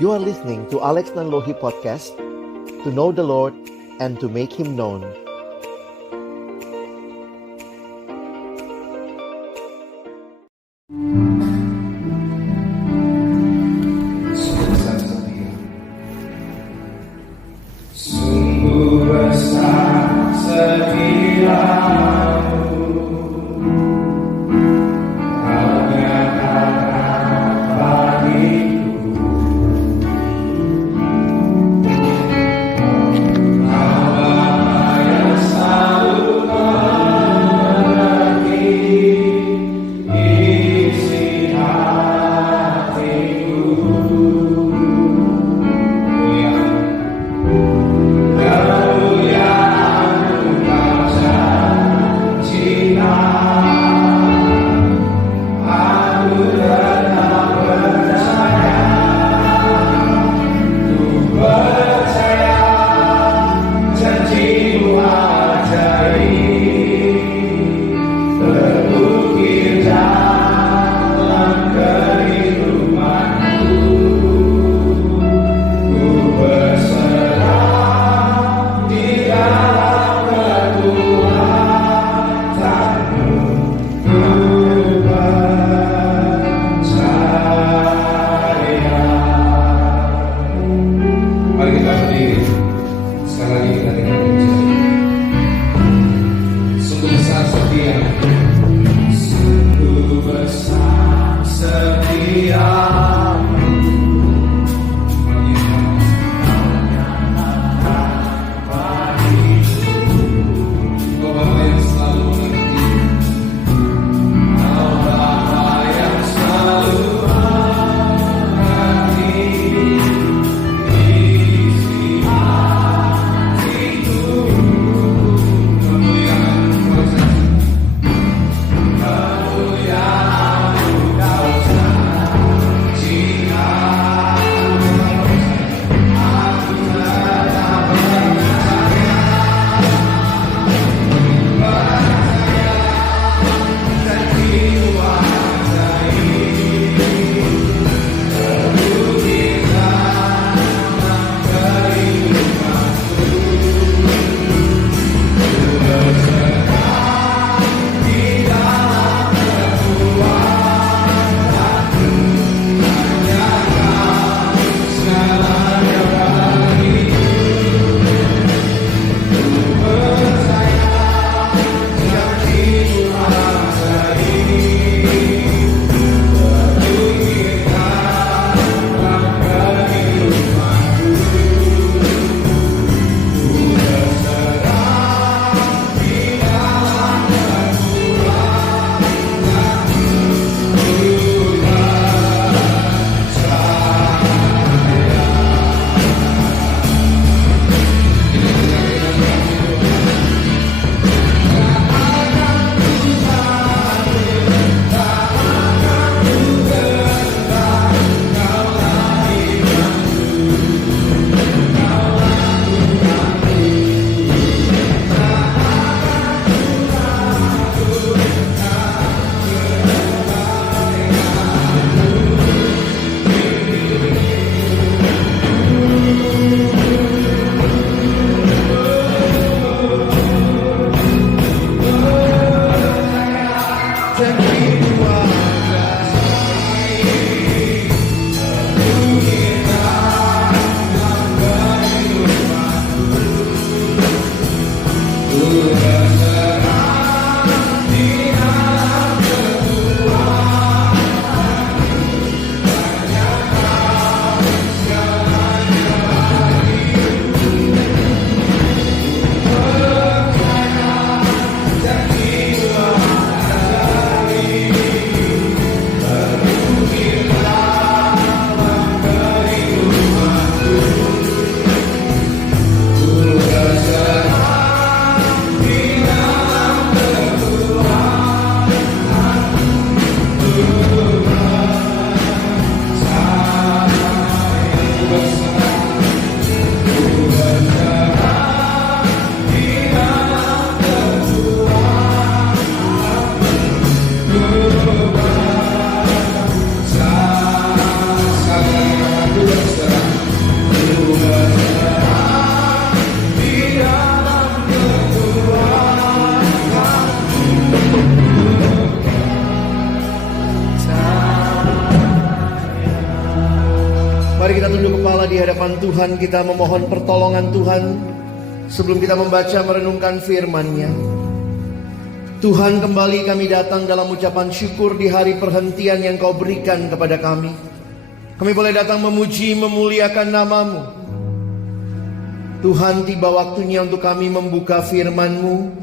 You are listening to Alex Nanlohi Podcast, to know the Lord and to make Him known. Sungguh besar setiamu, Kau nyatakan bagiku. Kau Bapa Mari kita tunduk kepala di hadapan Tuhan. Kita memohon pertolongan Tuhan sebelum kita membaca merenungkan firman-Nya. Tuhan, kembali kami datang dalam ucapan syukur di hari perhentian yang Kau berikan kepada kami. Kami boleh datang memuji, memuliakan nama-Mu. Tuhan, tiba waktunya untuk kami membuka firman-Mu.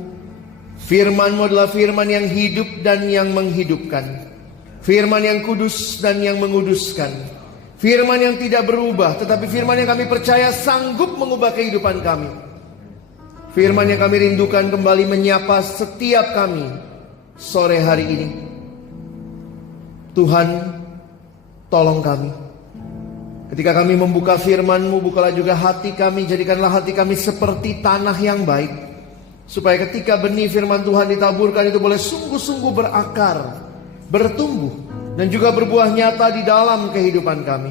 Firman-Mu adalah firman yang hidup dan yang menghidupkan. Firman yang kudus dan yang menguduskan. Firman yang tidak berubah, tetapi firman yang kami percaya sanggup mengubah kehidupan kami. Firman yang kami rindukan kembali menyapa setiap kami sore hari ini. Tuhan, tolong kami. Ketika kami membuka firman-Mu, bukalah juga hati kami. Jadikanlah hati kami seperti tanah yang baik, supaya ketika benih firman Tuhan ditaburkan itu boleh sungguh-sungguh berakar, bertumbuh, dan juga berbuah nyata di dalam kehidupan kami.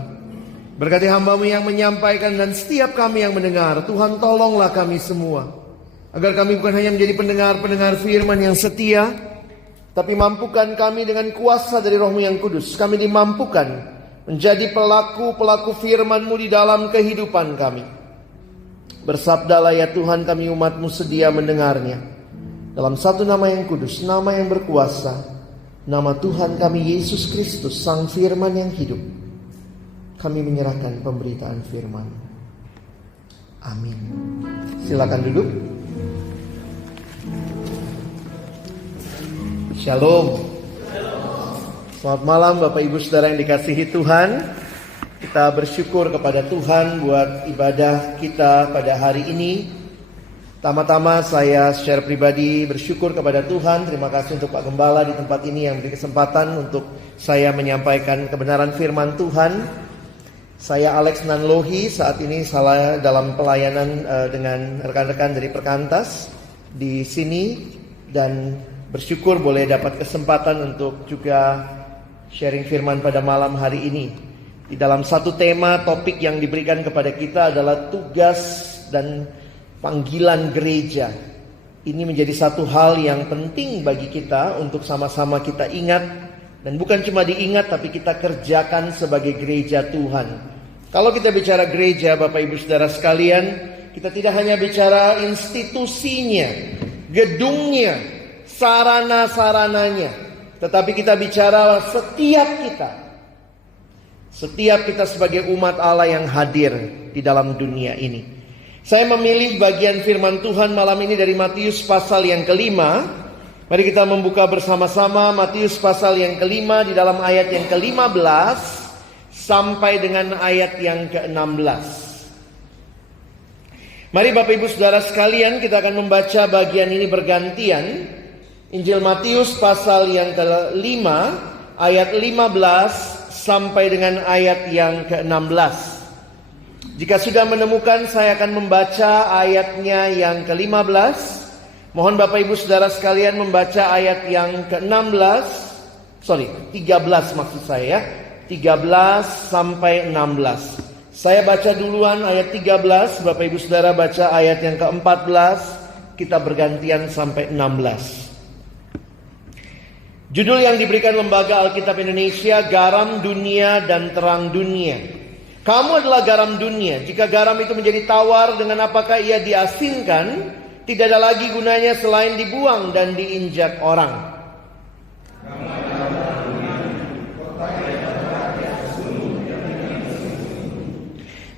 Berkati hamba-Mu yang menyampaikan dan setiap kami yang mendengar. Tuhan, tolonglah kami semua, agar kami bukan hanya menjadi pendengar-pendengar firman yang setia, tapi mampukan kami dengan kuasa dari Roh-Mu yang kudus. Kami dimampukan menjadi pelaku-pelaku firman-Mu di dalam kehidupan kami. Bersabdalah ya Tuhan, kami umat-Mu sedia mendengarnya. Dalam satu nama yang kudus, nama yang berkuasa, nama Tuhan kami Yesus Kristus, Sang Firman yang hidup, kami menyerahkan pemberitaan firman. Amin. Silakan duduk. Shalom. Selamat malam Bapak Ibu Saudara yang dikasihi Tuhan. Kita bersyukur kepada Tuhan buat ibadah kita pada hari ini. Pertama-tama saya secara pribadi bersyukur kepada Tuhan. Terima kasih untuk Pak Gembala di tempat ini yang beri kesempatan untuk saya menyampaikan kebenaran firman Tuhan. Saya Alex Nanlohi, saat ini saya dalam pelayanan dengan rekan-rekan dari Perkantas di sini, dan bersyukur boleh dapat kesempatan untuk juga sharing firman pada malam hari ini. Di dalam satu tema, topik yang diberikan kepada kita adalah tugas dan panggilan gereja. Ini menjadi satu hal yang penting bagi kita untuk sama-sama kita ingat. Dan bukan cuma diingat, tapi kita kerjakan sebagai gereja Tuhan. Kalau kita bicara gereja, Bapak Ibu Saudara sekalian, kita tidak hanya bicara institusinya, gedungnya, sarana-sarananya, tetapi kita bicara setiap kita sebagai umat Allah yang hadir di dalam dunia ini. Saya memilih bagian firman Tuhan malam ini dari Matius pasal yang ke-5. Mari kita membuka bersama-sama Matius pasal yang ke-5 di dalam ayat yang ke-15 sampai dengan ayat yang ke-16. Mari Bapak Ibu Saudara sekalian, kita akan membaca bagian ini bergantian. Injil Matius pasal yang ke-5 ayat 15 sampai dengan ayat yang ke-16. Jika sudah menemukan, saya akan membaca ayatnya yang ke-15. Mohon Bapak Ibu Saudara sekalian membaca ayat yang ke-16. 13 maksud saya, 13 sampai 16. Saya baca duluan ayat 13, Bapak Ibu Saudara baca ayat yang ke-14. Kita bergantian sampai 16. Judul yang diberikan Lembaga Alkitab Indonesia, Garam Dunia dan Terang Dunia. Kamu adalah garam dunia. Jika garam itu menjadi tawar, dengan apakah ia diasinkan? Tidak ada lagi gunanya selain dibuang dan diinjak orang.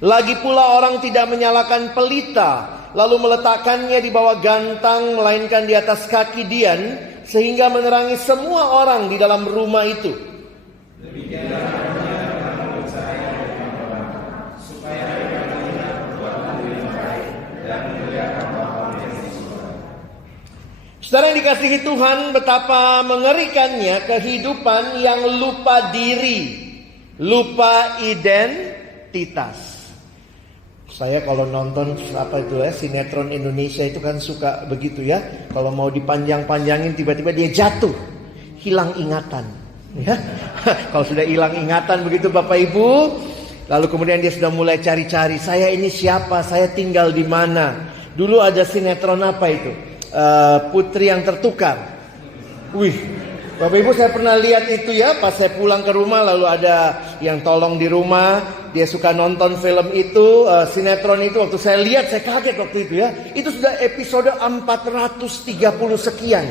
Lagi pula orang tidak menyalakan pelita, lalu meletakkannya di bawah gantang, melainkan di atas kaki dian, sehingga menerangi semua orang di dalam rumah itu. Saudara yang dikasihi Tuhan, betapa mengerikannya kehidupan yang lupa diri, lupa identitas. Saya kalau nonton sinetron Indonesia itu kan suka begitu ya. Kalau mau dipanjang-panjangin tiba-tiba dia jatuh, hilang ingatan. Ya. Kalau sudah hilang ingatan begitu Bapak Ibu, lalu kemudian dia sudah mulai cari-cari, saya ini siapa, saya tinggal di mana. Dulu ada sinetron apa itu? Putri yang tertukar. Wih, Bapak Ibu saya pernah lihat itu ya, pas saya pulang ke rumah lalu ada yang tolong di rumah. dia suka nonton film itu, sinetron itu. Waktu saya lihat, saya kaget waktu itu ya. Itu sudah episode 430 sekian.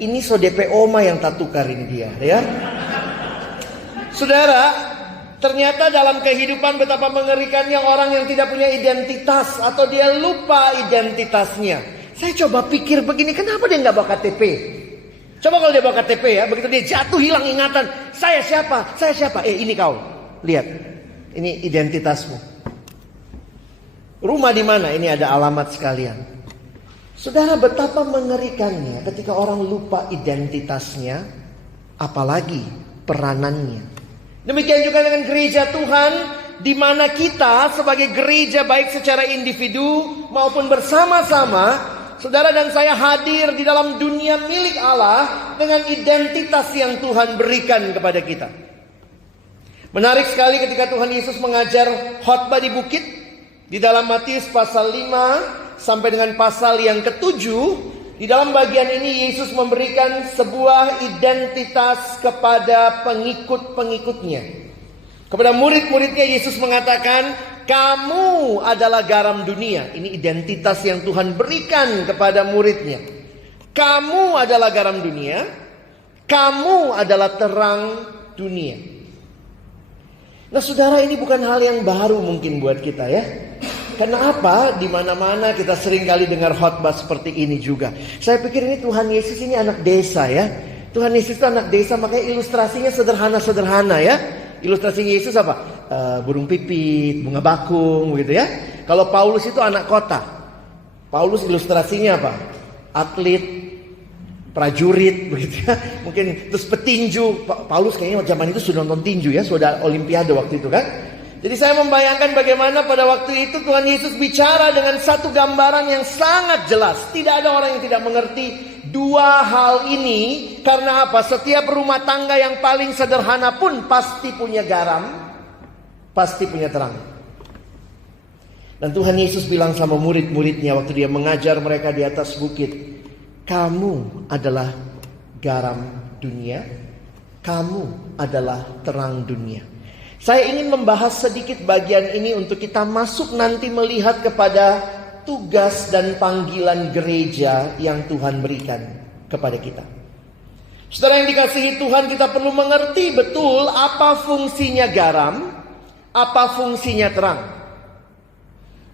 Ini so DP Oma yang tak tukarin dia ya. Saudara, ternyata dalam kehidupan betapa mengerikannya orang yang tidak punya identitas atau dia lupa identitasnya. Saya coba pikir begini, kenapa dia nggak bawa KTP? Coba kalau dia bawa KTP ya, begitu dia jatuh hilang ingatan. Saya siapa? Saya siapa? Ini kau. Lihat, ini identitasmu. Rumah di mana? Ini ada alamat sekalian. Saudara, betapa mengerikannya ketika orang lupa identitasnya, apalagi peranannya. Demikian juga dengan gereja Tuhan, di mana kita sebagai gereja baik secara individu maupun bersama-sama, saudara dan saya hadir di dalam dunia milik Allah dengan identitas yang Tuhan berikan kepada kita. Menarik sekali ketika Tuhan Yesus mengajar khotbah di bukit. Di dalam Matius pasal 5 sampai dengan pasal yang ke-7. Di dalam bagian ini Yesus memberikan sebuah identitas kepada pengikut-pengikutnya. Kepada murid-muridnya Yesus mengatakan, kamu adalah garam dunia. Ini identitas yang Tuhan berikan kepada muridnya. Kamu adalah garam dunia. Kamu adalah terang dunia. Nah saudara, ini bukan hal yang baru mungkin buat kita ya. Kenapa? Di mana-mana kita sering kali dengar khotbah seperti ini juga. Saya pikir ini Tuhan Yesus ini anak desa ya. Tuhan Yesus itu anak desa, makanya ilustrasinya sederhana-sederhana ya. Ilustrasi Yesus apa? Burung pipit, bunga bakung begitu ya. Kalau Paulus itu anak kota. Paulus ilustrasinya apa? Atlet, prajurit begitu ya. Mungkin terus petinju. Paulus kayaknya zaman itu sudah nonton tinju ya, sudah olimpiade waktu itu kan. Jadi saya membayangkan bagaimana pada waktu itu Tuhan Yesus bicara dengan satu gambaran yang sangat jelas. Tidak ada orang yang tidak mengerti dua hal ini. Karena apa? Setiap rumah tangga yang paling sederhana pun pasti punya garam, pasti punya terang. Dan Tuhan Yesus bilang sama murid-muridnya waktu dia mengajar mereka di atas bukit, kamu adalah garam dunia, kamu adalah terang dunia. Saya ingin membahas sedikit bagian ini untuk kita masuk nanti melihat kepada tugas dan panggilan gereja yang Tuhan berikan kepada kita. Saudara yang dikasihi Tuhan, kita perlu mengerti betul apa fungsinya garam, apa fungsinya terang.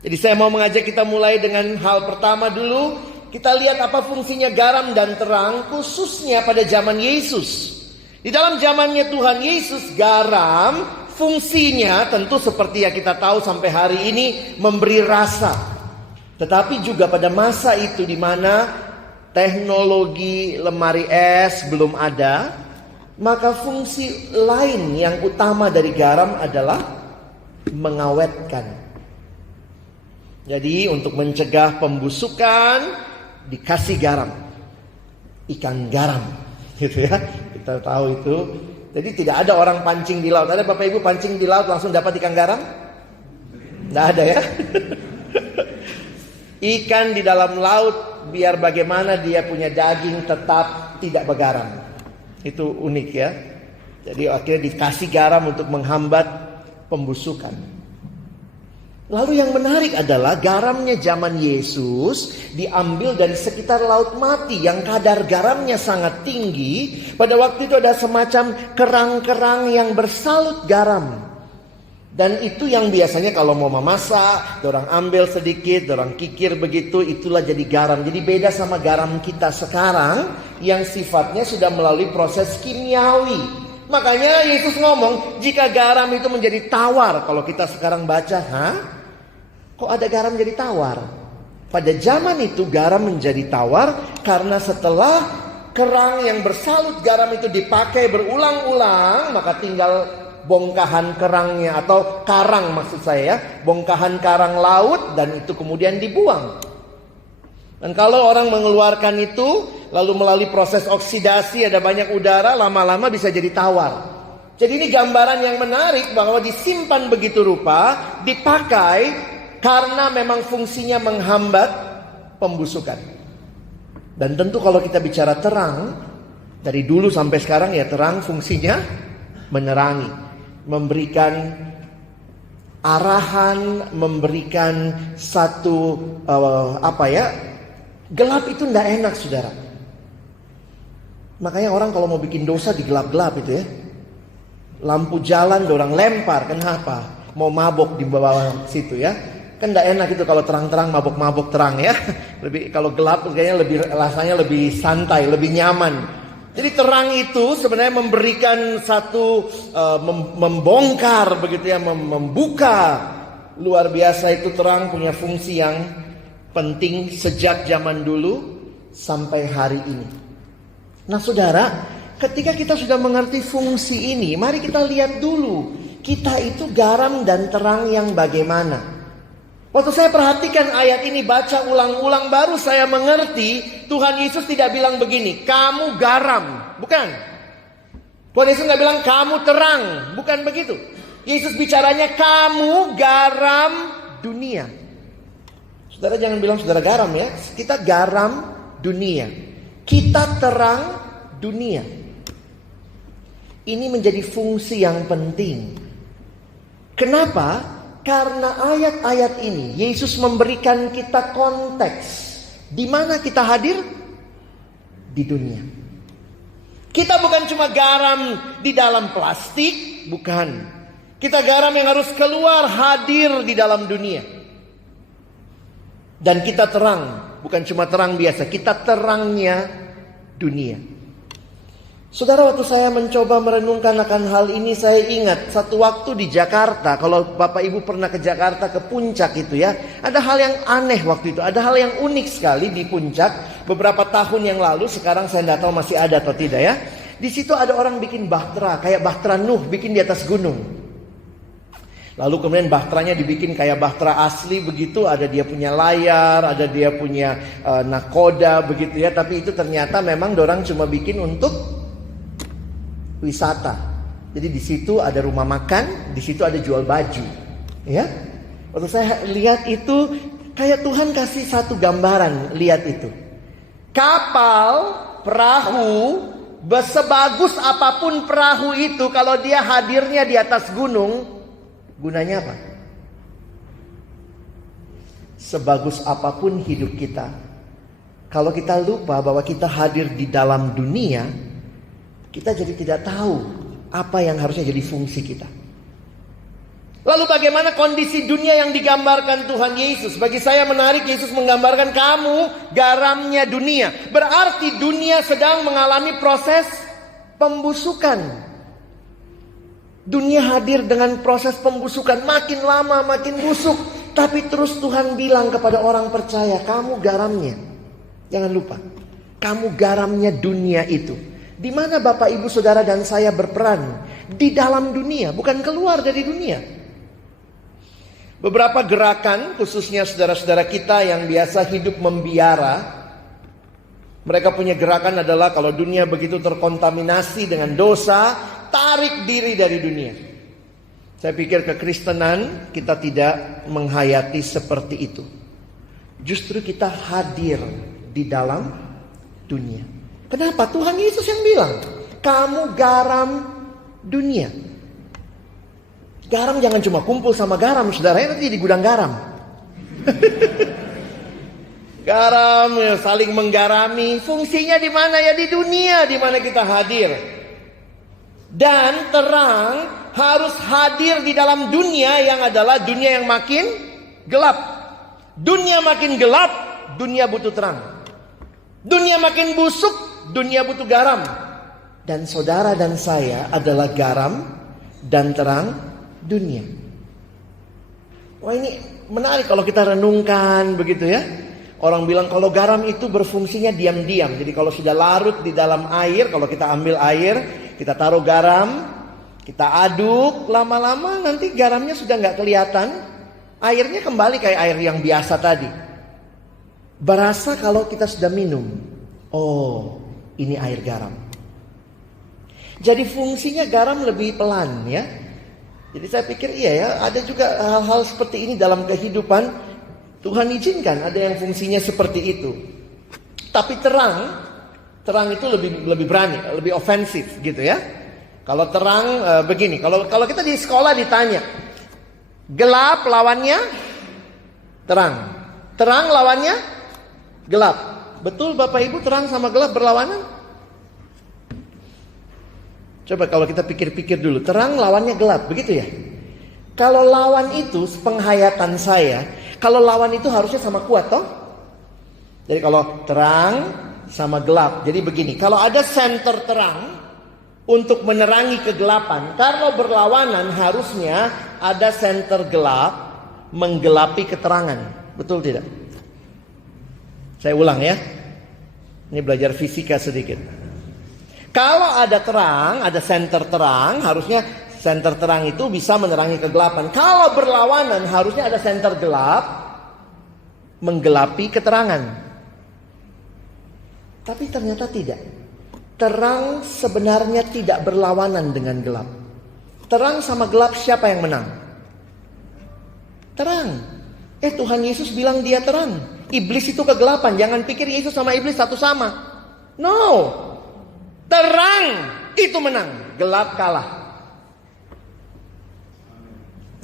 Jadi saya mau mengajak kita mulai dengan hal pertama dulu. Kita lihat apa fungsinya garam dan terang khususnya pada zaman Yesus. Di dalam zamannya Tuhan Yesus, garam fungsinya tentu seperti yang kita tahu sampai hari ini memberi rasa. Tetapi juga pada masa itu di mana teknologi lemari es belum ada, maka fungsi lain yang utama dari garam adalah mengawetkan. Jadi untuk mencegah pembusukan dikasih garam, ikan garam, gitu ya. Kita tahu itu. Jadi tidak ada orang pancing di laut. Ada Bapak Ibu pancing di laut langsung dapat ikan garam? Tidak ada ya. Ikan di dalam laut biar bagaimana dia punya daging tetap tidak bergaram. Itu unik ya. Jadi akhirnya dikasih garam untuk menghambat pembusukan. Lalu yang menarik adalah garamnya zaman Yesus diambil dari sekitar Laut Mati yang kadar garamnya sangat tinggi. Pada waktu itu ada semacam kerang-kerang yang bersalut garam. Dan itu yang biasanya kalau mau memasak, dorang ambil sedikit, dorang kikir begitu, itulah jadi garam. Jadi beda sama garam kita sekarang yang sifatnya sudah melalui proses kimiawi. Makanya Yesus ngomong, jika garam itu menjadi tawar. Kalau kita sekarang baca, kok ada garam jadi tawar? Pada zaman itu garam menjadi tawar karena setelah kerang yang bersalut garam itu dipakai berulang-ulang, maka tinggal bongkahan kerangnya atau karang maksud saya ya, bongkahan karang laut dan itu kemudian dibuang. Dan kalau orang mengeluarkan itu lalu melalui proses oksidasi ada banyak udara, lama-lama bisa jadi tawar. Jadi ini gambaran yang menarik bahwa disimpan begitu rupa, dipakai karena memang fungsinya menghambat pembusukan. Dan tentu kalau kita bicara terang, dari dulu sampai sekarang ya terang fungsinya menerangi, memberikan arahan, memberikan satu gelap itu tidak enak, saudara. Makanya orang kalau mau bikin dosa digelap-gelap itu ya. Lampu jalan orang lempar, kenapa? Mau mabok di bawah situ ya. Kan tidak enak itu kalau terang-terang mabok-mabok terang ya. Lebih kalau gelap kayaknya rasanya lebih santai, lebih nyaman. Jadi terang itu sebenarnya memberikan satu membongkar begitu ya, membuka. Luar biasa itu terang punya fungsi yang penting sejak zaman dulu sampai hari ini. Nah saudara, ketika kita sudah mengerti fungsi ini, mari kita lihat dulu. Kita itu garam dan terang yang bagaimana. Waktu saya perhatikan ayat ini, baca ulang-ulang, baru saya mengerti Tuhan Yesus tidak bilang begini, kamu garam. Bukan. Tuhan Yesus nggak bilang kamu terang. Bukan begitu. Yesus bicaranya kamu garam dunia. Saudara jangan bilang saudara garam ya. Kita garam dunia. Kita terang dunia. Ini menjadi fungsi yang penting. Kenapa? Karena ayat-ayat ini Yesus memberikan kita konteks. Di mana kita hadir? Di dunia. Kita bukan cuma garam di dalam plastik, bukan. Kita garam yang harus keluar, hadir di dalam dunia. Dan kita terang. Bukan cuma terang biasa, kita terangnya dunia. Saudara, waktu saya mencoba merenungkan akan hal ini, saya ingat satu waktu di Jakarta. Kalau Bapak Ibu pernah ke Jakarta, ke Puncak itu ya, ada hal yang aneh waktu itu. Ada hal yang unik sekali di Puncak. Beberapa tahun yang lalu, sekarang saya tidak tahu masih ada atau tidak ya. Di situ ada orang bikin bahtera, kayak bahtera Nuh, bikin di atas gunung. Lalu kemudian bahteranya dibikin kayak bahtera asli begitu, ada dia punya layar, ada dia punya nakoda begitu ya. Tapi itu ternyata memang dorang cuma bikin untuk wisata. Jadi di situ ada rumah makan, di situ ada jual baju, ya. Waktu saya lihat itu kayak Tuhan kasih satu gambaran, lihat itu. Kapal, perahu, sebagus apapun perahu itu, kalau dia hadirnya di atas gunung, gunanya apa? Sebagus apapun hidup kita, kalau kita lupa bahwa kita hadir di dalam dunia, kita jadi tidak tahu apa yang harusnya jadi fungsi kita. Lalu bagaimana kondisi dunia yang digambarkan Tuhan Yesus? Bagi saya menarik, Yesus menggambarkan kamu garamnya dunia. Berarti dunia sedang mengalami proses pembusukan. Dunia hadir dengan proses pembusukan, makin lama makin busuk. Tapi terus Tuhan bilang kepada orang percaya, kamu garamnya. Jangan lupa, kamu garamnya dunia itu. Di mana Bapak Ibu Saudara dan saya berperan? Di dalam dunia, bukan keluar dari dunia. Beberapa gerakan, khususnya saudara-saudara kita yang biasa hidup membiara, mereka punya gerakan adalah kalau dunia begitu terkontaminasi dengan dosa, tarik diri dari dunia. Saya pikir kekristenan kita tidak menghayati seperti itu. Justru kita hadir di dalam dunia. Kenapa? Tuhan Yesus yang bilang, kamu garam dunia. Garam jangan cuma kumpul sama garam, saudara, nanti di gudang garam. Garam saling menggarami, fungsinya di mana ya? Di dunia di mana kita hadir. Dan terang harus hadir di dalam dunia yang adalah dunia yang makin gelap. Dunia makin gelap, dunia butuh terang. Dunia makin busuk, dunia butuh garam. Dan saudara dan saya adalah garam dan terang dunia. Wah, ini menarik kalau kita renungkan begitu ya. Orang bilang kalau garam itu berfungsinya diam-diam. Jadi kalau sudah larut di dalam air, kalau kita ambil air, kita taruh garam, kita aduk, lama-lama nanti garamnya sudah nggak kelihatan. Airnya kembali kayak air yang biasa tadi. Berasa kalau kita sudah minum, oh ini air garam. Jadi fungsinya garam lebih pelan ya. Jadi saya pikir iya ya, ada juga hal-hal seperti ini dalam kehidupan. Tuhan izinkan ada yang fungsinya seperti itu. Tapi terang itu lebih berani, lebih ofensif gitu ya. Kalau terang begini, kalau kita di sekolah ditanya, Gelap lawannya terang. Terang lawannya gelap. Betul Bapak Ibu, terang sama gelap berlawanan? Coba kalau kita pikir-pikir dulu, terang lawannya gelap, begitu ya? Kalau lawan itu, penghayatan saya, kalau lawan itu harusnya sama kuat toh? Jadi kalau terang sama gelap, jadi begini, kalau ada senter terang untuk menerangi kegelapan, kalau berlawanan harusnya ada senter gelap menggelapi keterangan. Betul tidak? Saya ulang ya. Ini belajar fisika sedikit. Kalau ada terang, ada senter terang, harusnya senter terang itu bisa menerangi kegelapan. Kalau berlawanan harusnya ada senter gelap menggelapi keterangan. Tapi ternyata tidak. Terang sebenarnya tidak berlawanan dengan gelap. Terang sama gelap siapa yang menang? Terang. Tuhan Yesus bilang dia terang. Iblis itu kegelapan. Jangan pikir Yesus sama iblis satu sama. No. Terang itu menang. Gelap kalah.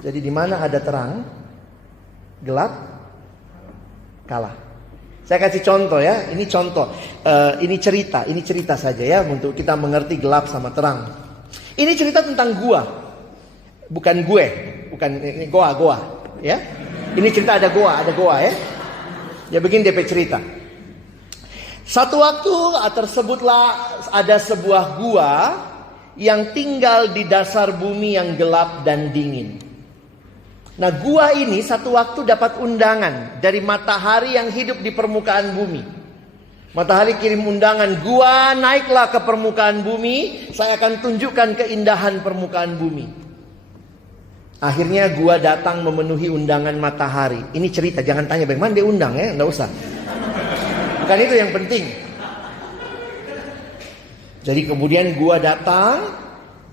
Jadi di mana ada terang, gelap kalah. Saya kasih contoh ya, ini contoh, ini cerita saja ya untuk kita mengerti gelap sama terang. Ini cerita tentang gua, bukan gue, bukan ini goa ya. Ini cerita ada goa ya. Ya begini DP cerita. Satu waktu tersebutlah ada sebuah gua yang tinggal di dasar bumi yang gelap dan dingin. Nah, gua ini satu waktu dapat undangan dari matahari yang hidup di permukaan bumi. Matahari kirim undangan, gua naiklah ke permukaan bumi, saya akan tunjukkan keindahan permukaan bumi. Akhirnya gua datang memenuhi undangan matahari. Ini cerita, jangan tanya bagaimana dia undang ya, enggak usah. Bukan itu yang penting. Jadi kemudian gua datang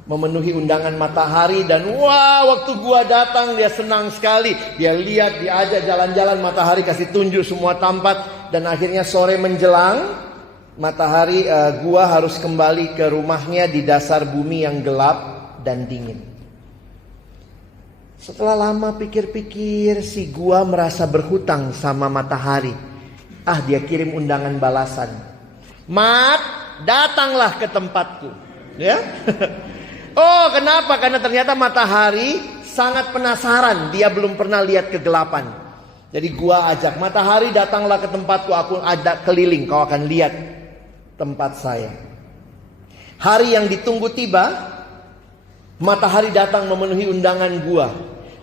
memenuhi undangan matahari dan wah, waktu gua datang dia senang sekali. Dia lihat, diajak jalan-jalan, matahari kasih tunjuk semua tempat. Dan akhirnya sore menjelang, matahari gua harus kembali ke rumahnya di dasar bumi yang gelap dan dingin. Setelah lama pikir-pikir, si gua merasa berhutang sama matahari. Dia kirim undangan balasan. Mat, datanglah ke tempatku. Ya. Oh, kenapa? Karena ternyata matahari sangat penasaran. Dia belum pernah lihat kegelapan. Jadi gua ajak, matahari datanglah ke tempatku. Aku ajak keliling, kau akan lihat tempat saya. Hari yang ditunggu tiba. Matahari datang memenuhi undangan gua.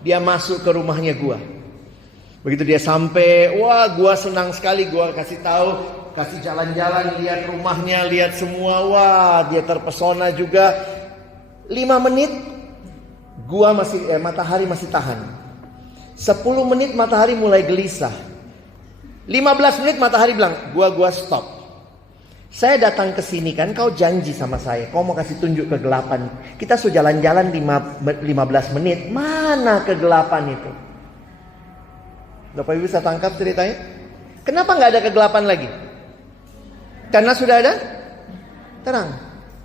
Dia masuk ke rumahnya gua. Begitu dia sampai, wah gua senang sekali. Gua kasih tahu, kasih jalan-jalan, lihat rumahnya, lihat semua. Wah, dia terpesona juga. 5 menit gua matahari masih tahan. 10 menit matahari mulai gelisah. 15 menit matahari bilang, gua stop. Saya datang ke sini kan, kau janji sama saya, kau mau kasih tunjuk kegelapan. Kita sudah jalan-jalan 15 menit, mana kegelapan itu? Bapak Ibu bisa tangkap ceritanya? Kenapa nggak ada kegelapan lagi? Karena sudah ada terang.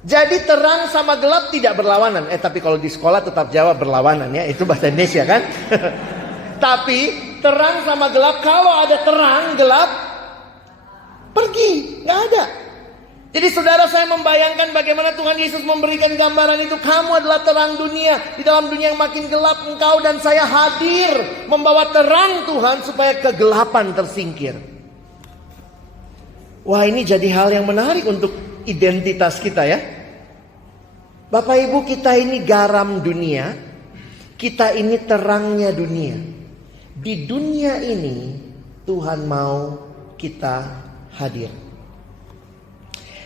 Jadi terang sama gelap tidak berlawanan. Tapi kalau di sekolah tetap jawab berlawanan ya. Itu bahasa Indonesia kan. Tapi terang sama gelap, kalau ada terang, gelap pergi, nggak ada. Jadi saudara, saya membayangkan bagaimana Tuhan Yesus memberikan gambaran itu. Kamu adalah terang dunia. Di dalam dunia yang makin gelap, engkau dan saya hadir membawa terang Tuhan supaya kegelapan tersingkir. Wah, ini jadi hal yang menarik untuk identitas kita ya. Bapak Ibu, kita ini garam dunia. Kita ini terangnya dunia. Di dunia ini Tuhan mau kita hadir.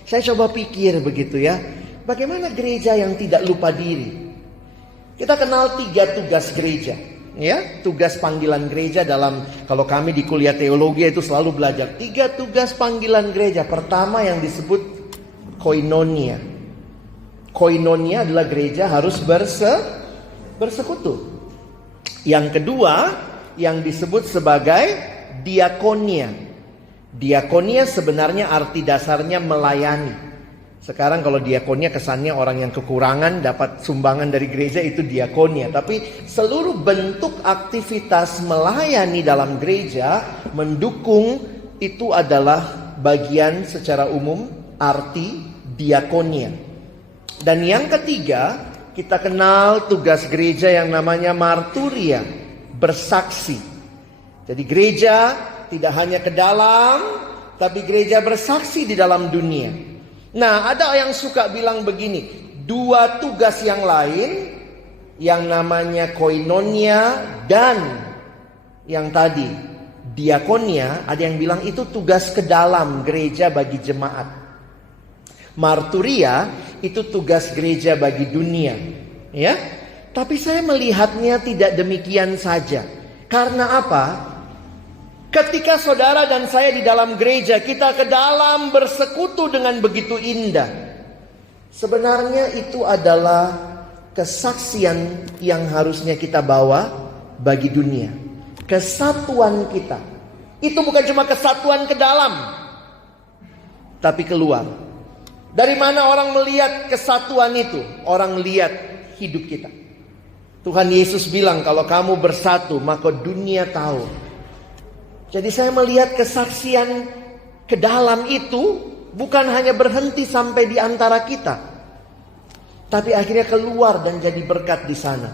Saya coba pikir begitu ya. Bagaimana gereja yang tidak lupa diri? Kita kenal 3 tugas gereja. Ya, tugas panggilan gereja dalam, kalau kami di kuliah teologi itu selalu belajar 3 tugas panggilan gereja. Pertama yang disebut koinonia. Koinonia adalah gereja harus bersekutu. Yang kedua yang disebut sebagai diakonia. Diakonia sebenarnya arti dasarnya melayani. Sekarang kalau diakonia kesannya orang yang kekurangan dapat sumbangan dari gereja itu diakonia. Tapi seluruh bentuk aktivitas melayani dalam gereja mendukung itu adalah bagian secara umum arti diakonia. Dan yang ketiga, kita kenal tugas gereja yang namanya marturia, bersaksi. Jadi gereja tidak hanya ke dalam, tapi gereja bersaksi di dalam dunia. Nah, ada yang suka bilang begini, dua tugas yang lain, yang namanya koinonia dan yang tadi diakonia, ada yang bilang itu tugas ke dalam gereja bagi jemaat. Marturia itu tugas gereja bagi dunia, ya. Tapi saya melihatnya tidak demikian saja. Karena apa? Ketika saudara dan saya di dalam gereja, kita ke dalam bersekutu dengan begitu indah. Sebenarnya itu adalah kesaksian yang harusnya kita bawa bagi dunia. Kesatuan kita. Itu bukan cuma kesatuan ke dalam, tapi keluar. Dari mana orang melihat kesatuan itu? Orang lihat hidup kita. Tuhan Yesus bilang, kalau kamu bersatu, maka dunia tahu. Jadi saya melihat kesaksian ke dalam itu bukan hanya berhenti sampai di antara kita, tapi akhirnya keluar dan jadi berkat di sana.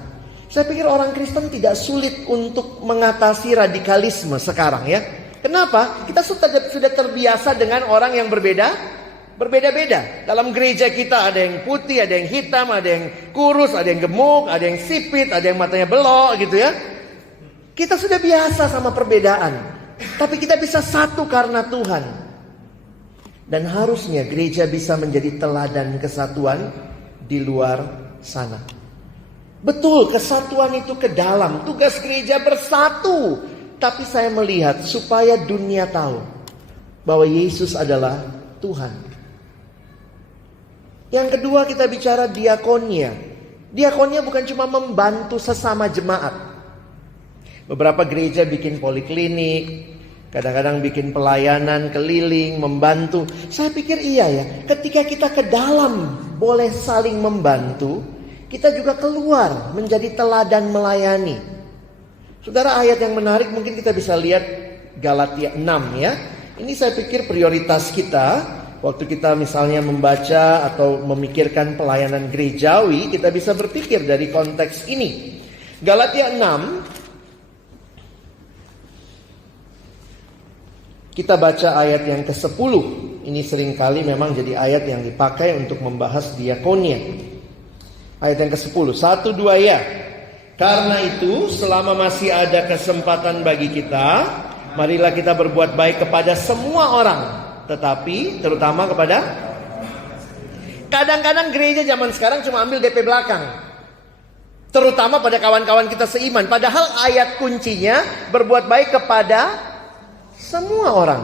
Saya pikir orang Kristen tidak sulit untuk mengatasi radikalisme sekarang, ya. Kenapa? Kita sudah terbiasa dengan orang yang berbeda-beda. Dalam gereja kita ada yang putih, ada yang hitam, ada yang kurus, ada yang gemuk, ada yang sipit, ada yang matanya belok gitu ya. Kita sudah biasa sama perbedaan. Tapi kita bisa satu karena Tuhan. Dan harusnya gereja bisa menjadi teladan kesatuan di luar sana. Betul, kesatuan itu ke dalam. Tugas gereja bersatu. Tapi saya melihat supaya dunia tahu bahwa Yesus adalah Tuhan. Yang kedua, kita bicara diakonia. Diakonia bukan cuma membantu sesama jemaat. Beberapa gereja bikin poliklinik, kadang-kadang bikin pelayanan keliling, membantu. Saya pikir iya ya, ketika kita ke dalam boleh saling membantu, kita juga keluar menjadi teladan melayani. Saudara, ayat yang menarik mungkin kita bisa lihat Galatia 6 ya. Ini saya pikir prioritas kita waktu kita misalnya membaca atau memikirkan pelayanan gerejawi, kita bisa berpikir dari konteks ini. Galatia 6, kita baca ayat yang ke-10. Ini seringkali memang jadi ayat yang dipakai untuk membahas diakonia. Ayat yang ke-10. 1, 2 ya. Karena itu selama masih ada kesempatan bagi kita, marilah kita berbuat baik kepada semua orang. Tetapi terutama kepada, kadang-kadang gereja zaman sekarang cuma ambil DP belakang. Terutama pada kawan-kawan kita seiman. Padahal ayat kuncinya berbuat baik kepada semua orang.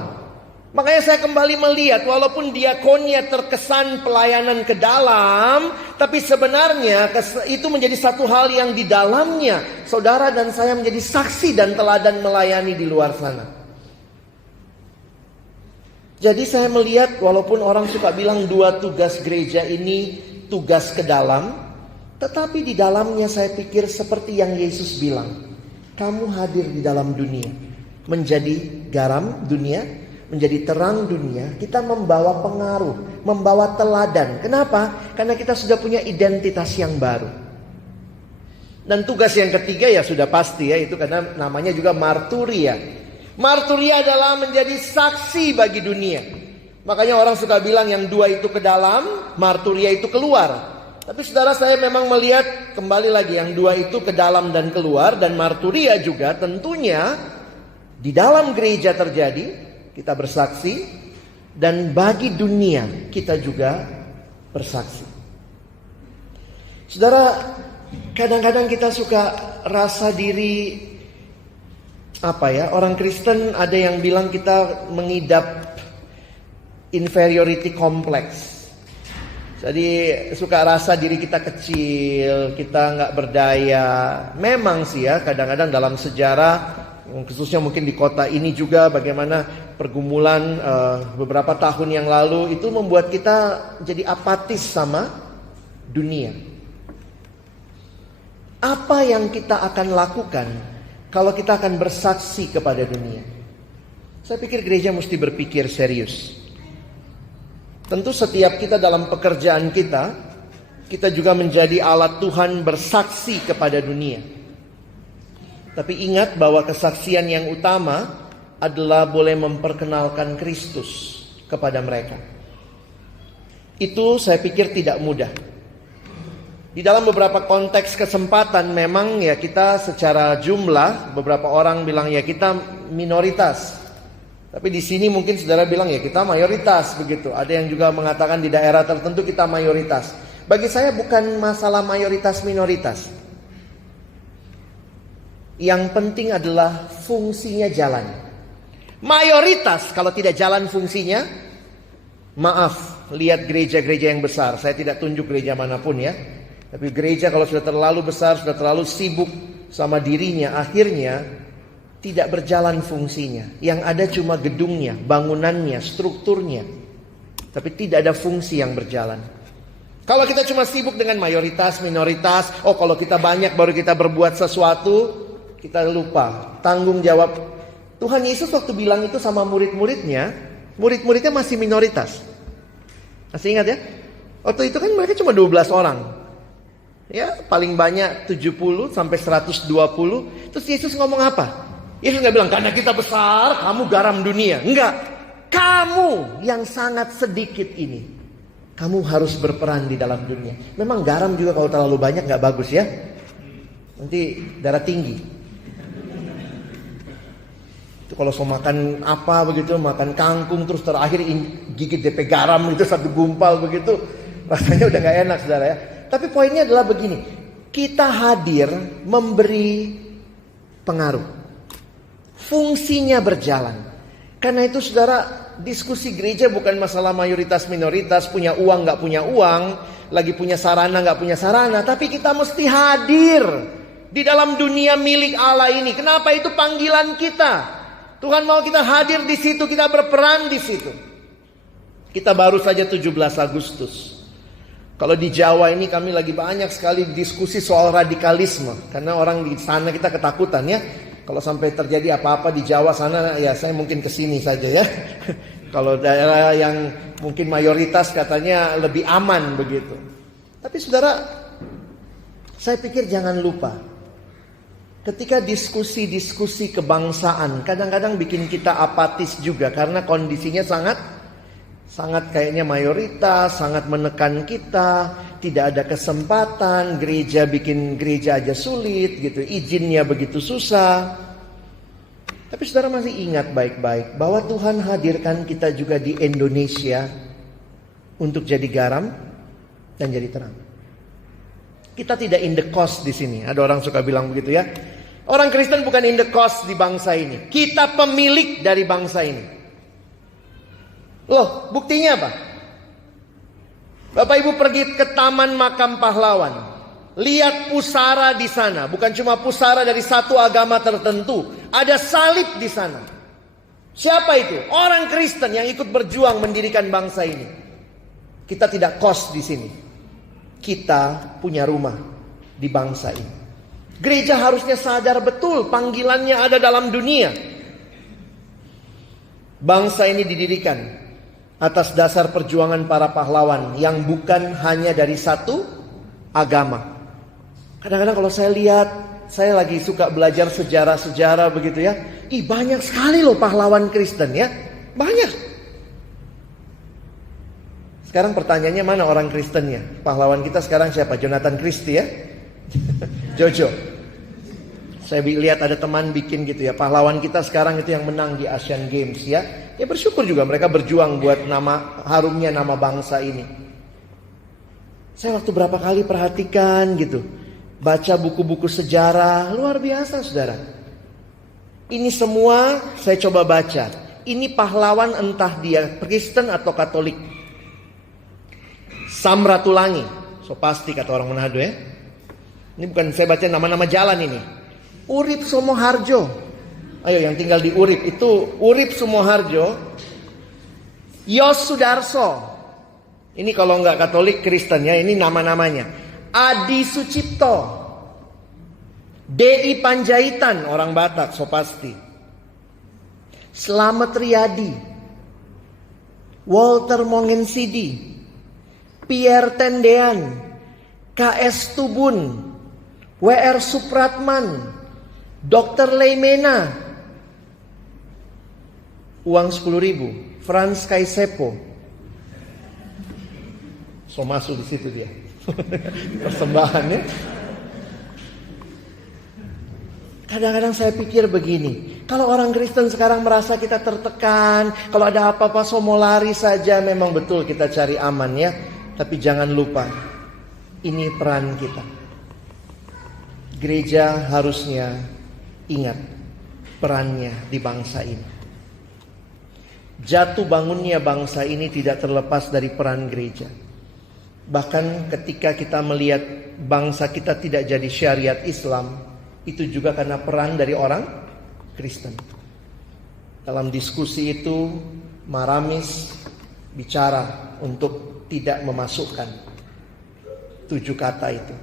Makanya saya kembali melihat, walaupun diakonia terkesan pelayanan ke dalam, tapi sebenarnya itu menjadi satu hal yang di dalamnya saudara dan saya menjadi saksi dan teladan melayani di luar sana. Jadi saya melihat, walaupun orang suka bilang dua tugas gereja ini tugas ke dalam, tetapi di dalamnya saya pikir seperti yang Yesus bilang, kamu hadir di dalam dunia, menjadi garam dunia, menjadi terang dunia. Kita membawa pengaruh, membawa teladan. Kenapa? Karena kita sudah punya identitas yang baru. Dan tugas yang ketiga ya sudah pasti ya, itu karena namanya juga marturia. Marturia adalah menjadi saksi bagi dunia. Makanya orang suka bilang yang dua itu ke dalam, marturia itu keluar. Tapi saudara, saya memang melihat kembali lagi yang dua itu ke dalam dan keluar, dan marturia juga tentunya di dalam gereja terjadi, kita bersaksi, dan bagi dunia kita juga bersaksi. Saudara, kadang-kadang kita suka rasa diri orang Kristen ada yang bilang kita mengidap inferiority complex. Jadi suka rasa diri kita kecil, kita nggak berdaya. Memang sih ya, kadang-kadang dalam sejarah, khususnya mungkin di kota ini juga, bagaimana pergumulan beberapa tahun yang lalu itu membuat kita jadi apatis sama dunia. Apa yang kita akan lakukan kalau kita akan bersaksi kepada dunia? Saya pikir gereja mesti berpikir serius. Tentu setiap kita dalam pekerjaan kita juga menjadi alat Tuhan bersaksi kepada dunia. Tapi ingat bahwa kesaksian yang utama adalah boleh memperkenalkan Kristus kepada mereka. Itu saya pikir tidak mudah. Di dalam beberapa konteks kesempatan memang ya kita secara jumlah, beberapa orang bilang ya kita minoritas. Tapi di sini mungkin saudara bilang ya kita mayoritas begitu. Ada yang juga mengatakan di daerah tertentu kita mayoritas. Bagi saya bukan masalah mayoritas minoritas. Yang penting adalah fungsinya jalan. Mayoritas kalau tidak jalan fungsinya, maaf, lihat gereja-gereja yang besar. Saya tidak tunjuk gereja manapun ya. Tapi gereja kalau sudah terlalu besar, sudah terlalu sibuk sama dirinya, akhirnya tidak berjalan fungsinya. Yang ada cuma gedungnya, bangunannya, strukturnya. Tapi tidak ada fungsi yang berjalan. Kalau kita cuma sibuk dengan mayoritas, minoritas, kalau kita banyak baru kita berbuat sesuatu, kita lupa tanggung jawab. Tuhan Yesus waktu bilang itu sama murid-muridnya masih minoritas. Masih ingat ya? Waktu itu kan mereka cuma 12 orang. Ya, paling banyak 70 sampai 120. Terus Yesus ngomong apa? Yesus nggak bilang karena kita besar, kamu garam dunia. Enggak. Kamu yang sangat sedikit ini, kamu harus berperan di dalam dunia. Memang garam juga kalau terlalu banyak nggak bagus ya. Nanti darah tinggi. Itu kalau mau makan apa begitu, makan kangkung terus terakhir gigit DP garam gitu satu gumpal begitu, rasanya udah nggak enak saudara ya. Tapi poinnya adalah begini, kita hadir memberi pengaruh, fungsinya berjalan. Karena itu saudara, diskusi gereja bukan masalah mayoritas minoritas, punya uang nggak punya uang, lagi punya sarana nggak punya sarana, tapi kita mesti hadir di dalam dunia milik Allah ini. Kenapa? Itu panggilan kita. Tuhan mau kita hadir di situ, kita berperan di situ. Kita baru saja 17 Agustus. Kalau di Jawa ini kami lagi banyak sekali diskusi soal radikalisme. Karena orang di sana kita ketakutan ya. Kalau sampai terjadi apa-apa di Jawa sana, ya saya mungkin kesini saja ya. Kalau daerah yang mungkin mayoritas katanya lebih aman begitu. Tapi saudara, saya pikir jangan lupa. Ketika diskusi-diskusi kebangsaan kadang-kadang bikin kita apatis juga karena kondisinya sangat kayaknya mayoritas, sangat menekan kita, tidak ada kesempatan, gereja bikin gereja aja sulit gitu, izinnya begitu susah. Tapi saudara masih ingat baik-baik bahwa Tuhan hadirkan kita juga di Indonesia untuk jadi garam dan jadi terang. Kita tidak in the cost di sini. Ada orang suka bilang begitu ya. Orang Kristen bukan in the cost di bangsa ini. Kita pemilik dari bangsa ini. Loh, buktinya apa? Bapak Ibu pergi ke Taman Makam Pahlawan. Lihat pusara di sana. Bukan cuma pusara dari satu agama tertentu. Ada salib di sana. Siapa itu? Orang Kristen yang ikut berjuang mendirikan bangsa ini. Kita tidak cost di sini. Kita punya rumah di bangsa ini. Gereja harusnya sadar betul panggilannya ada dalam dunia. Bangsa ini didirikan atas dasar perjuangan para pahlawan yang bukan hanya dari satu agama. Kadang-kadang kalau saya lihat, saya lagi suka belajar sejarah-sejarah begitu ya. Banyak sekali loh pahlawan Kristen ya. Banyak. Sekarang pertanyaannya mana orang Kristennya? Pahlawan kita sekarang siapa? Jonathan Christie ya? Jojo. Saya lihat ada teman bikin gitu ya. Pahlawan kita sekarang itu yang menang di Asian Games ya. Ya bersyukur juga mereka berjuang buat harumnya nama bangsa ini. Saya waktu berapa kali perhatikan gitu. Baca buku-buku sejarah. Luar biasa saudara. Ini semua saya coba baca. Ini pahlawan entah dia Kristen atau Katolik. Samratulangi. So pasti kata orang Manado ya. Ini bukan saya baca nama-nama jalan ini. Urip Somoharjo. Ayo yang tinggal di Urip, itu Urip Sumoharjo. Yos Sudarso. Ini kalau nggak Katolik Kristen ya, ini nama-namanya. Adi Sucipto. D.I. Panjaitan, orang Batak, so pasti. Slamet Riyadi. Walter Mongensidi. Pierre Tendean. K.S. Tubun. W.R. Supratman. Dr. Leimena. Uang 10.000. Franz Kaisepo. So masuk di situ dia. Persembahannya. Kadang-kadang saya pikir begini. Kalau orang Kristen sekarang merasa kita tertekan. Kalau ada apa-apa so mau lari saja. Memang betul kita cari aman ya. Tapi jangan lupa. Ini peran kita. Gereja harusnya ingat perannya di bangsa ini. Jatuh bangunnya bangsa ini tidak terlepas dari peran gereja. Bahkan ketika kita melihat bangsa kita tidak jadi syariat Islam, itu juga karena peran dari orang Kristen. Dalam diskusi itu, Maramis bicara untuk tidak memasukkan 7 kata itu.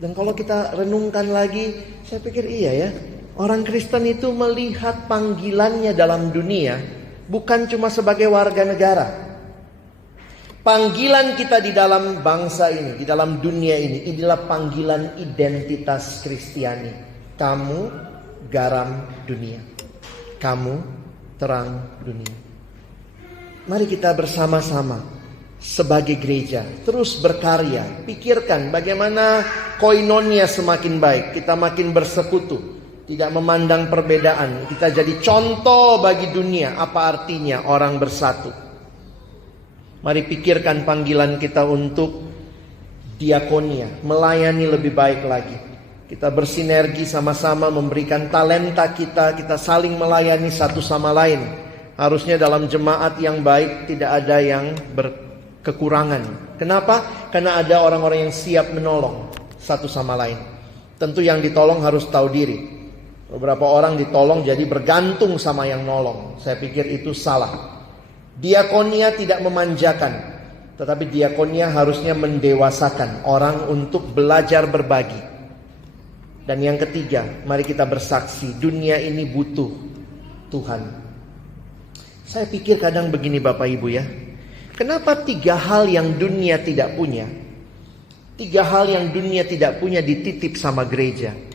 Dan kalau kita renungkan lagi, saya pikir iya ya. Orang Kristen itu melihat panggilannya dalam dunia bukan cuma sebagai warga negara. Panggilan kita di dalam bangsa ini, di dalam dunia ini, inilah panggilan identitas Kristiani. Kamu garam dunia. Kamu terang dunia. Mari kita bersama-sama sebagai gereja terus berkarya. Pikirkan bagaimana koinonia semakin baik. Kita makin bersekutu. Tidak memandang perbedaan. Kita jadi contoh bagi dunia. Apa artinya orang bersatu? Mari pikirkan panggilan kita untuk diakonia. Melayani lebih baik lagi. Kita bersinergi sama-sama memberikan talenta kita. Kita saling melayani satu sama lain. Harusnya dalam jemaat yang baik tidak ada yang berkekurangan. Kenapa? Karena ada orang-orang yang siap menolong satu sama lain. Tentu yang ditolong harus tahu diri. Beberapa orang ditolong jadi bergantung sama yang nolong. Saya pikir itu salah. Diakonia tidak memanjakan. Tetapi diakonia harusnya mendewasakan orang untuk belajar berbagi. Dan yang ketiga, mari kita bersaksi. Dunia ini butuh Tuhan. Saya pikir kadang begini Bapak Ibu ya. Kenapa 3 hal yang dunia tidak punya? 3 hal yang dunia tidak punya dititip sama gereja.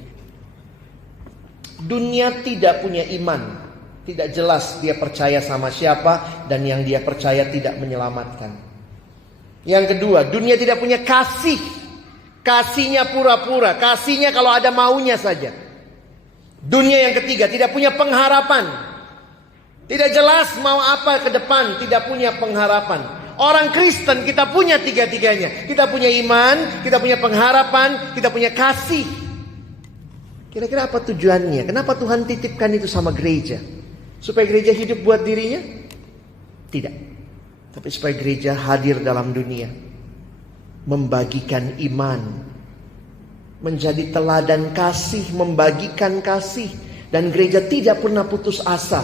Dunia tidak punya iman. Tidak jelas dia percaya sama siapa. Dan yang dia percaya tidak menyelamatkan. Yang kedua, dunia tidak punya kasih. Kasihnya pura-pura. Kasihnya kalau ada maunya saja. Dunia yang ketiga tidak punya pengharapan. Tidak jelas mau apa ke depan. Tidak punya pengharapan. Orang Kristen kita punya 3-tiganya. Kita punya iman. Kita punya pengharapan. Kita punya kasih. Kira-kira apa tujuannya? Kenapa Tuhan titipkan itu sama gereja? Supaya gereja hidup buat dirinya? Tidak. Tapi supaya gereja hadir dalam dunia. Membagikan iman. Menjadi teladan kasih. Membagikan kasih. Dan gereja tidak pernah putus asa.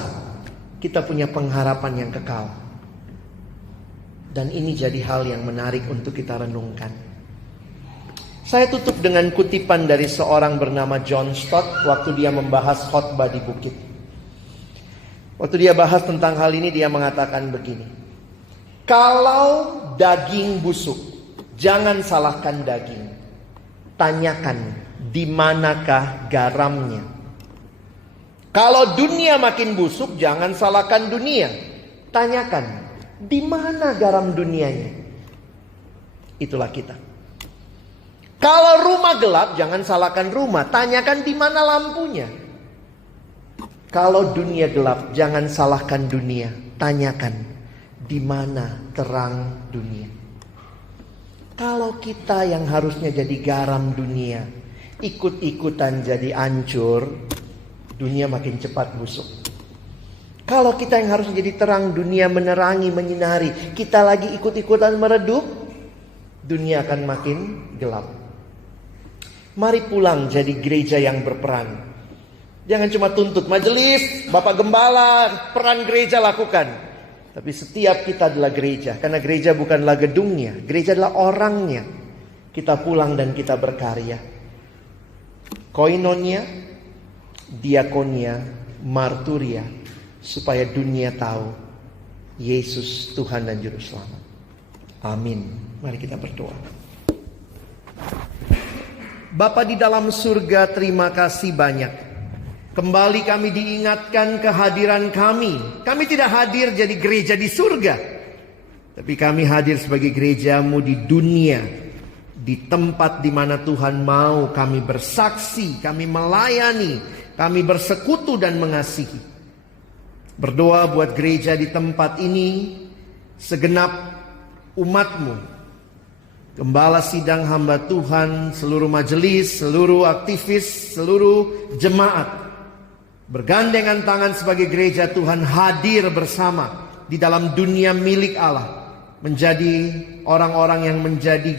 Kita punya pengharapan yang kekal. Dan ini jadi hal yang menarik untuk kita renungkan. Saya tutup dengan kutipan dari seorang bernama John Stott waktu dia membahas khotbah di bukit. Waktu dia bahas tentang hal ini dia mengatakan begini. Kalau daging busuk, jangan salahkan daging. Tanyakan di manakah garamnya. Kalau dunia makin busuk, jangan salahkan dunia. Tanyakan di mana garam dunianya. Itulah kita. Kalau rumah gelap, jangan salahkan rumah. Tanyakan di mana lampunya. Kalau dunia gelap, jangan salahkan dunia. Tanyakan di mana terang dunia. Kalau kita yang harusnya jadi garam dunia, ikut-ikutan jadi hancur, dunia makin cepat busuk. Kalau kita yang harus jadi terang dunia, menerangi, menyinari, kita lagi ikut-ikutan meredup, dunia akan makin gelap. Mari pulang jadi gereja yang berperan. Jangan cuma tuntut majelis, Bapak Gembala, peran gereja lakukan. Tapi setiap kita adalah gereja. Karena gereja bukanlah gedungnya, gereja adalah orangnya. Kita pulang dan kita berkarya. Koinonia, diakonia, marturia. Supaya dunia tahu Yesus Tuhan dan Juru Selamat. Amin. Mari kita berdoa. Bapa di dalam surga, terima kasih banyak. Kembali kami diingatkan kehadiran kami. Kami tidak hadir jadi gereja di surga, tapi kami hadir sebagai gerejamu di dunia. Di tempat di mana Tuhan mau kami bersaksi, kami melayani, kami bersekutu dan mengasihi. Berdoa buat gereja di tempat ini, segenap umatmu, gembala sidang hamba Tuhan, seluruh majelis, seluruh aktivis, seluruh jemaat, bergandengan tangan sebagai gereja Tuhan hadir bersama di dalam dunia milik Allah. Menjadi orang-orang yang menjadi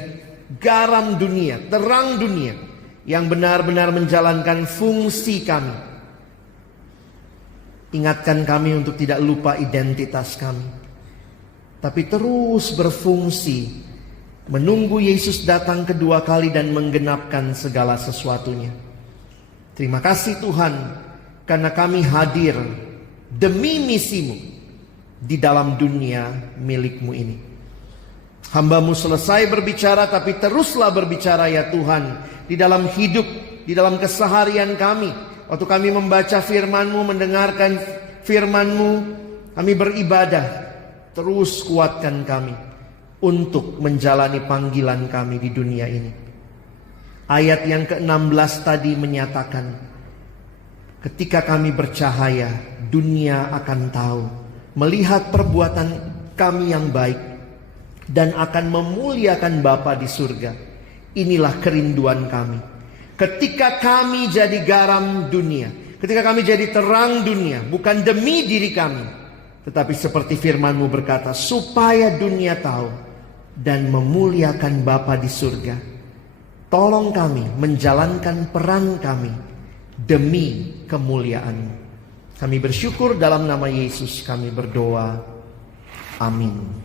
garam dunia, terang dunia, yang benar-benar menjalankan fungsi kami. Ingatkan kami untuk tidak lupa identitas kami, tapi terus berfungsi menunggu Yesus datang kedua kali dan menggenapkan segala sesuatunya. Terima kasih Tuhan, karena kami hadir demi misimu di dalam dunia milikmu ini. Hamba-Mu selesai berbicara, tapi teruslah berbicara ya Tuhan, di dalam hidup, di dalam keseharian kami. Waktu kami membaca firman-Mu, mendengarkan firman-Mu, kami beribadah, terus kuatkan kami untuk menjalani panggilan kami di dunia ini. Ayat yang ke-16 tadi menyatakan, ketika kami bercahaya, dunia akan tahu, melihat perbuatan kami yang baik, dan akan memuliakan Bapa di surga. Inilah kerinduan kami. Ketika kami jadi garam dunia, ketika kami jadi terang dunia, bukan demi diri kami, tetapi seperti firman-Mu berkata, supaya dunia tahu dan memuliakan Bapa di surga. Tolong kami menjalankan peran kami demi kemuliaan-Mu. Kami bersyukur dalam nama Yesus kami berdoa. Amin.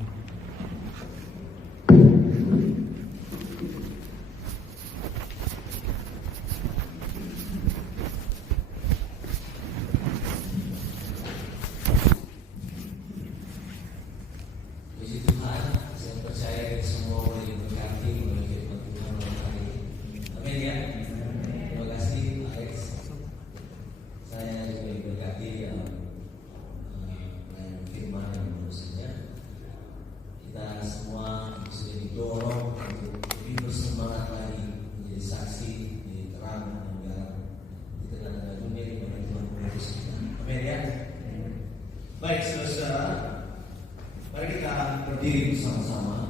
Baik, saudara, mari kita berdiri bersama-sama.